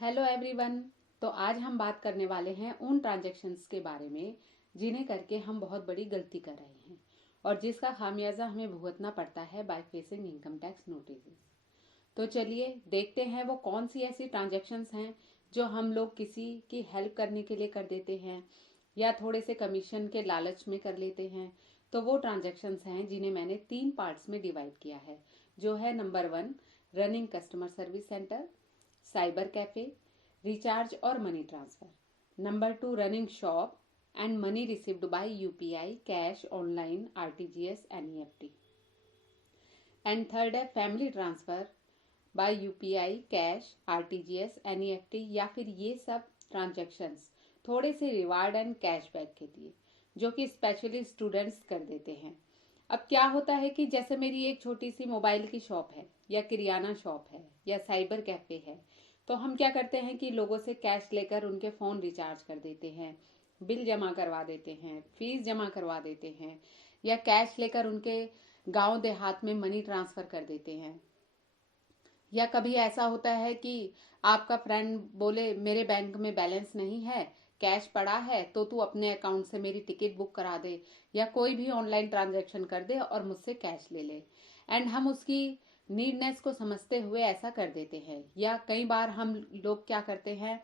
Hello everyone. तो आज हम बात करने वाले हैं उन ट्रांजैक्शंस के बारे में जिन्हें करके हम बहुत बड़ी गलती कर रहे हैं और जिसका खामियाजा हमें भुगतना पड़ता है by facing income tax notice. तो चलिए देखते हैं वो कौन सी ऐसी ट्रांजैक्शंस हैं जो हम लोग किसी की हेल्प करने के लिए कर देते हैं या थोड़े से कमीशन के लालच में कर लेते हैं। तो वो ट्रांजैक्शंस हैं जिन्हें मैंने 3 पार्ट्स में डिवाइड किया है, जो है number 1 running customer service centre, cyber cafe, recharge और money transfer. Number 2 running shop and money received by UPI, cash, online, RTGS, NEFT. And third है family transfer by UPI, cash, RTGS, NEFT या फिर ये सब transactions थोड़े से reward and cashback के लिए, जो कि स्पेशली स्टूडेंट्स कर देते हैं। अब क्या होता है कि जैसे मेरी एक छोटी सी मोबाइल की शॉप है या किरियाना शॉप है या साइबर कैफे है, तो हम क्या करते हैं कि लोगों से कैश लेकर उनके फ़ोन रिचार्ज कर देते हैं, बिल जमा करवा देते हैं, फीस जमा करवा देते हैं या कैश लेकर उनके गांव देहात में मनी ट्रांसफ़र कर देते हैं। या कभी ऐसा होता है कि आपका फ्रेंड बोले मेरे बैंक में बैलेंस नहीं है, कैश पड़ा है तो तू अपने अकाउंट से मेरी टिकट बुक करा दे या कोई भी ऑनलाइन ट्रांजैक्शन कर दे और मुझसे कैश ले ले। एंड हम उसकी नीडनेस को समझते हुए ऐसा कर देते हैं। या कई बार हम लोग क्या करते हैं,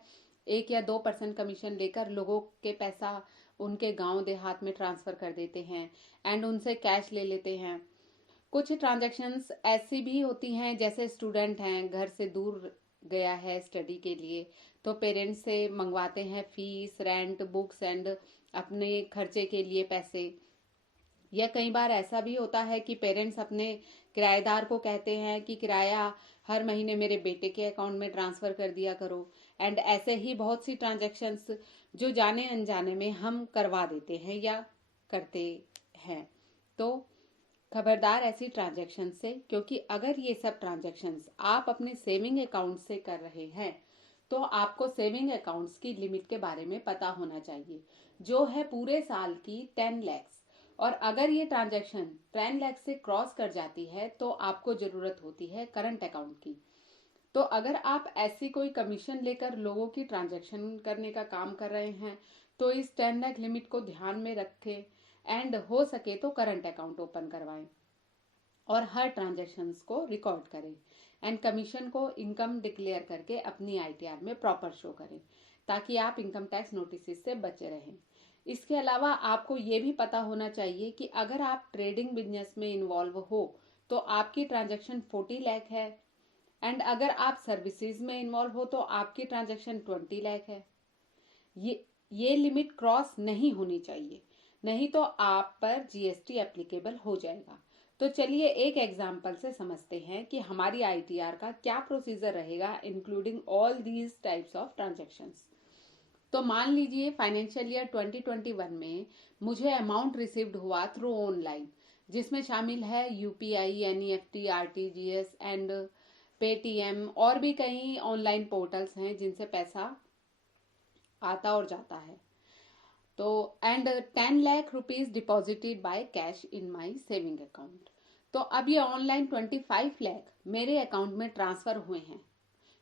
1 या 2% कमीशन लेकर लोगों के पैसा उनके गांव देहात में ट्रांसफर कर देते हैं एंड उनसे कैश ले लेते हैं। कुछ ट्रांजैक्शंस ऐसी भी होती हैं, जैसे स्टूडेंट हैं, घर से दूर गया है स्टडी के लिए, तो पेरेंट्स से मंगवाते हैं फीस, रेंट, बुक्स एंड अपने खर्चे के लिए पैसे। या कई बार ऐसा भी होता है कि पेरेंट्स अपने किराएदार को कहते हैं कि किराया हर महीने मेरे बेटे के अकाउंट में ट्रांसफर कर दिया करो। एंड ऐसे ही बहुत सी ट्रांजैक्शंस जो जाने अनजाने में हम करवा देते हैं या करते हैं। तो खबरदार ऐसी ट्रांजैक्शन से, क्योंकि अगर ये सब ट्रांजैक्शंस आप अपने सेविंग अकाउंट से कर रहे हैं तो आपको सेविंग अकाउंट्स की लिमिट के बारे में पता होना चाहिए, जो है पूरे साल की 10 लाख। और अगर ये ट्रांजैक्शन 10 लाख से क्रॉस कर जाती है तो आपको जरूरत होती है करंट अकाउंट की। तो अगर आप ऐसी कोई कमीशन लेकर लोगों की ट्रांजैक्शन करने का काम कर रहे हैं तो इस 10 लाख लिमिट को ध्यान में रखें एंड हो सके तो करंट अकाउंट ओपन करवाएं और हर ट्रांजैक्शंस को रिकॉर्ड करें एंड कमीशन को इनकम डिक्लेयर करके अपनी आईटीआर में प्रॉपर शो करें, ताकि आप इनकम टैक्स नोटिस से बचे रहें। इसके अलावा आपको ये भी पता होना चाहिए कि अगर आप ट्रेडिंग बिजनेस में इन्वॉल्व हो तो आपकी ट्रांजैक्शन 40 लाख है एंड अगर आप सर्विसेज में इन्वॉल्व हो तो आपकी ट्रांजैक्शन 20 लाख है। ये लिमिट क्रॉस नहीं होनी चाहिए, नहीं तो आप पर जीएसटी एप्लीकेबल हो जाएगा। तो चलिए एक एग्जाम्पल से समझते हैं कि हमारी आईटीआर का क्या प्रोसीजर रहेगा including all these types of transactions. तो मान लीजिए फाइनेंशियल ईयर 2021 में मुझे अमाउंट रिसीव्ड हुआ थ्रू ऑनलाइन, जिसमें शामिल है UPI, NEFT, RTGS and Paytm और भी कई ऑनलाइन पोर्टल्स हैं जिनसे पैसा आता और जाता है। तो and 10 lakh rupees deposited by cash in my saving account. तो अब ये ऑनलाइन 25 लाख मेरे अकाउंट में ट्रांसफर हुए हैं।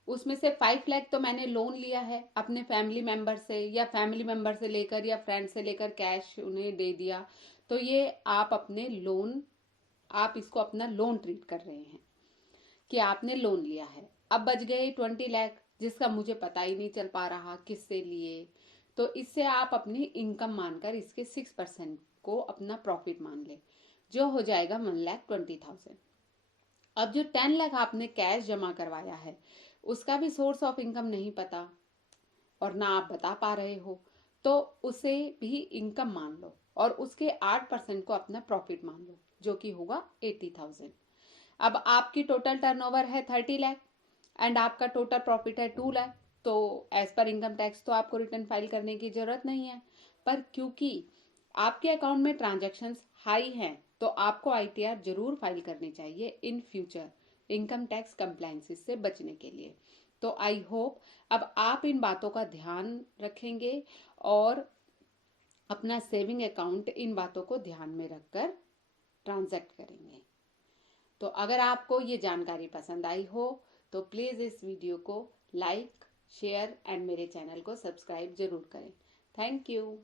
उसमें से 5 लाख तो मैंने लोन लिया है अपने फैमिली मेंबर से, या फैमिली मेंबर से लेकर या फ्रेंड से लेकर कैश उन्हें दे दिया। तो ये आप अपने लोन, आप इसको अपना लोन ट्रीट कर रहे हैं कि आपने लोन लिया है। अब बच गए 20 लाख, जिसका मुझे पता ही नहीं चल पा रहा किससे लिए। तो इससे आप अपनी इनकम मानकर इसके 6% को अपना प्रॉफिट मान ले, जो हो जाएगा 1,20,000। अब जो 10 लाख आपने कैश जमा करवाया है उसका भी सोर्स ऑफ इनकम नहीं पता और ना आप बता पा रहे हो, तो उसे भी इनकम मान लो और उसके 8% को अपना प्रॉफिट मान लो, जो कि होगा 80,000। अब आपकी टोटल टर्नओवर है 30 लाख एंड आपका टोटल प्रॉफिट है 2 लाख। तो एज पर इनकम टैक्स तो आपको रिटर्न फाइल करने की जरूरत नहीं है, पर क्योंकि आपके अकाउंट में ट्रांजैक्शंस हाई हैं तो आपको आईटीआर जरूर फाइल करनी चाहिए in future income tax compliances से बचने के लिए। तो आई होप अब आप इन बातों का ध्यान रखेंगे और अपना सेविंग अकाउंट इन बातों को ध्यान में रखकर ट्रांजैक्ट करेंगे। तो अगर आपको ये जानकारी पसंद आई हो तो प्लीज़ इस वीडियो को लाइक, शेयर एंड मेरे चैनल को सब्सक्राइब जरूर करें। Thank you.